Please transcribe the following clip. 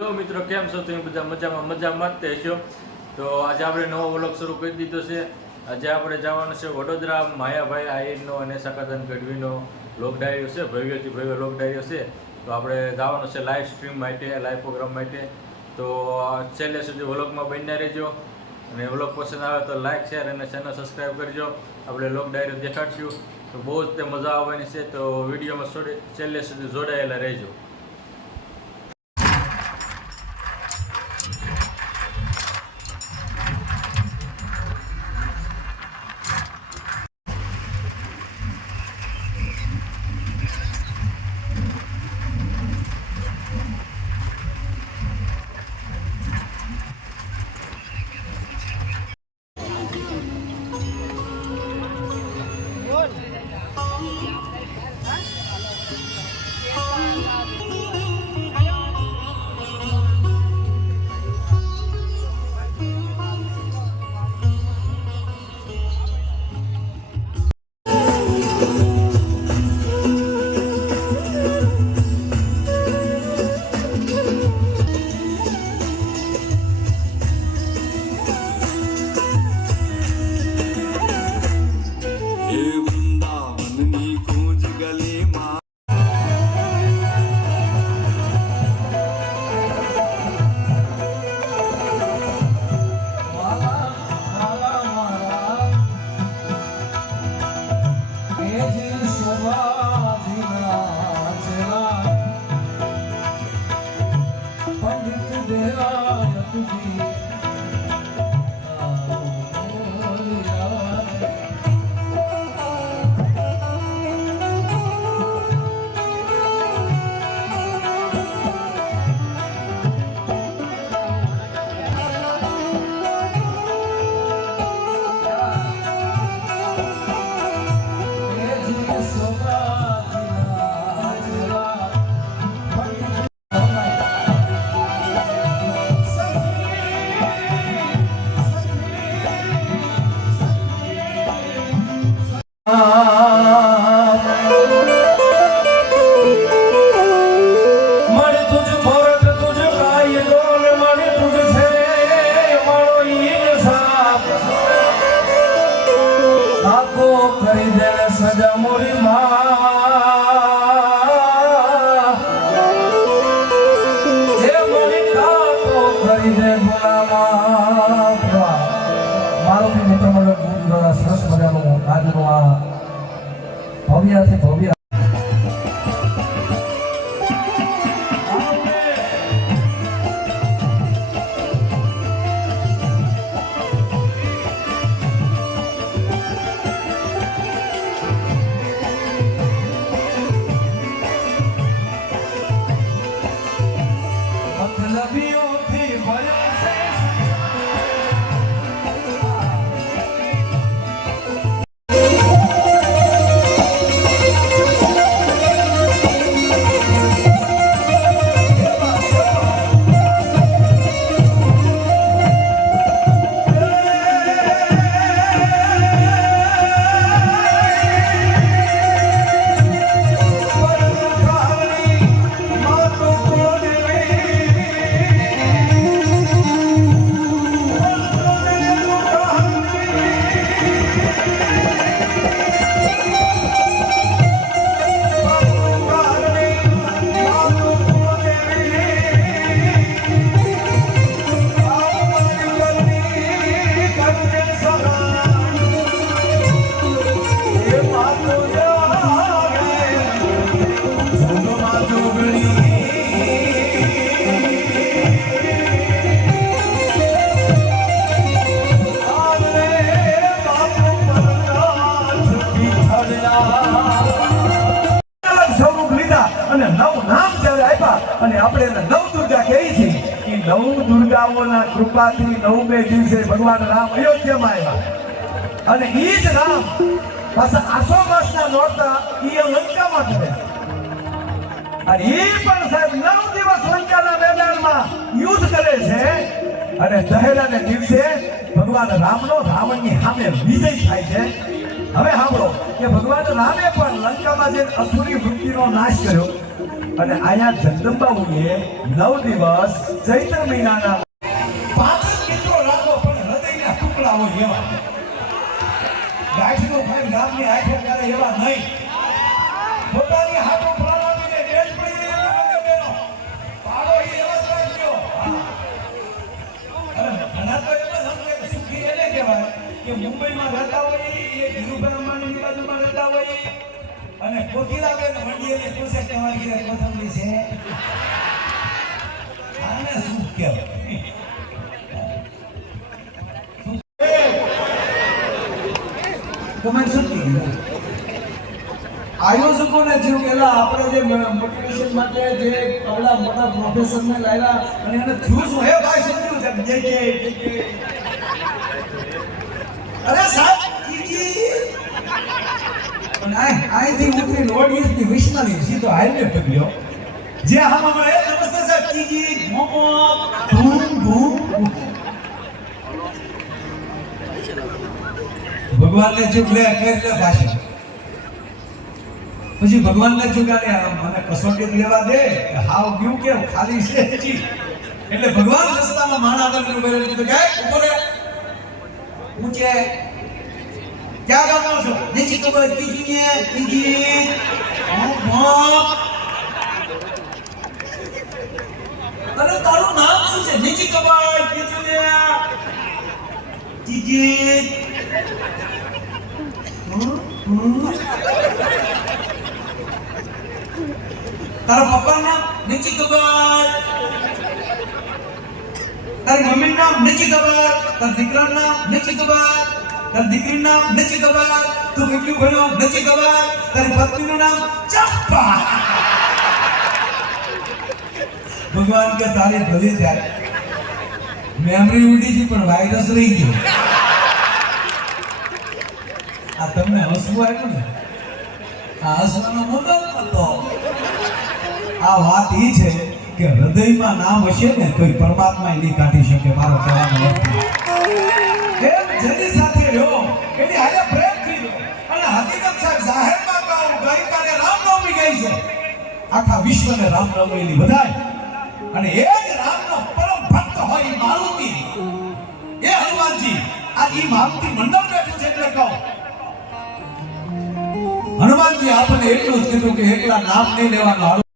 તો મિત્રો કેમ છો તમે બધા મજામાં જ હશો. તો આજે આપણે નવો વ્લોગ શરૂ કરી દીધો છે. આજે આપણે જવાનું છે વડોદરા. માયાભાઈ આહિરનો અને સકાદન ગઢવીનો વ્લોગ ડાયરો છે, ભવ્યથી ભવ્ય વ્લોગ ડાયરો છે. તો આપણે જવાનું છે લાઈવ સ્ટ્રીમ માટે, લાઈવ પ્રોગ્રામ માટે. તો છેલ્લે સુધી વ્લોગમાં બન્યા રહેજો અને વ્લોગ પસંદ આવે તો લાઈક, શેર અને ચેનલ સબસ્ક્રાઈબ કરજો. આપણે વ્લોગ ડાયરો દેખાડશું તો બહુ જ તે મજા આવવાની છે. તો વિડીયોમાં છેલ્લે સુધી જોડાયેલા રહેજો. સરસ મજાનું આજનું આ ભવ્યથી ભવ્ય દુર્ગાઓના કૃપાથી 9મે દિવસે ભગવાન રામ અયોધ્યામાં આવ્યા અને ઈ જ રામ પાછા આસો માસના નોરતા ઈ લંકામાં કરે અને ઈ પણ સાહેબ 9 દિવસ લંકાના મેદાનમાં યુદ્ધ કરે છે અને દહેરાના દિવસે ભગવાન રામનો રાવણની સામે વિજય થાય છે. હવે સાંભળો કે ભગવાન રામે પણ લંકામાં જે અસુરી વૃત્તિનો નાશ કર્યો અને આયા જગદંબાઓએ 9 દિવસ ચૈત્ર મહિનાના 5 મિત્રો રાખો પણ હૃદયના ટુકડા હોય એવા ગાયનો ભાઈ ગામની આંખે કરે એવા નહીં પોતાની હાથો પ્રાણાવીને બેલ પડી મને બેનો પાડો એવા જ રાખજો અરે ઘણા તો એવા સમજે કે સુખી એને કહેવાય કે મુંબઈમાં રહેતા હોય એ ધીરુભાઈ અંબાણીની બાજુમાં રહેતા હોય અને કોકિલાબેન મંડીએને પૂછે તમારી ઘરે કોથમરી છે આને શું કહેવાય તમે શું કીધું આયોજકોને થયું કે આપણે જે મોટિવેશન માટે જે આવડા મોટા પ્રોફેસરને લાવ્યા અને એને થયું શું હે ભાઈ સમજ્યું છે જે અરે સાહેબ કીજી અને અહીંથી ઉતરી ઓડિયન્સની વિશ્વની સીધો હાઈવે પકડ્યો જે હામાં મળે નમસ્તે સાહેબ કીજી મોમો ધૂમ ધૂમ ભગવાનને ચૂક લે કરી લે ભાષણ પછી ભગવાનને ચૂકાને મને કસોટી લેવા દે હાવ ગયું કેમ ખાલી છે જી એટલે ભગવાન રસ્તામાં માણા આગળ ઉભો રહે કીધું કે ઉભો રે ઊંચે ક્યાં ગામનો છો નીચે તો બોલે કીજી અરે તારું નામ શું છે નીચે કબાય કીજી તારા પપ્પાનું નામ નીચી કબાર તારી મમ્મીનું નામ નીચી કબાર તારા દીકરાનું નામ નીચી કબાર તારી દીકરીનું નામ નીચી કબાર તું કેટલું ભણ્યો નીચી કબાર તારી પત્નીનું નામ ચંપા ભગવાન કે તારી ભલી જાય મેમરી ઉડી ગઈ પણ વાયરસ રહી ગયો આ તમને હસવું આવ્યું ને આ હસવાનો મુદ્દો હતો આ વાત એ છે કે હૃદયમાં નામ હશે ને તો પરમાત્મા નહીં કાઢી શકે મારો કહેવાનો અર્થ એમ જેની સાથે રહ્યો એની હારે પ્રેમથી રહ્યો અને હકીકત સાહેબ જાહેરમાં કહું ગઈકાલે રામનવમી ગઈ છે આખા વિશ્વને રામનવમીની વધાય અને એ જ રામનો પરમ ભક્ત હોય મારુતિ એ હનુમાનજી આ ઈ મારુતિ મંડળ બેઠું છે એટલે કહું હનુમાનજી આપણને એટલું જ કીધું કે એકલા નામ નહીં લેવાનું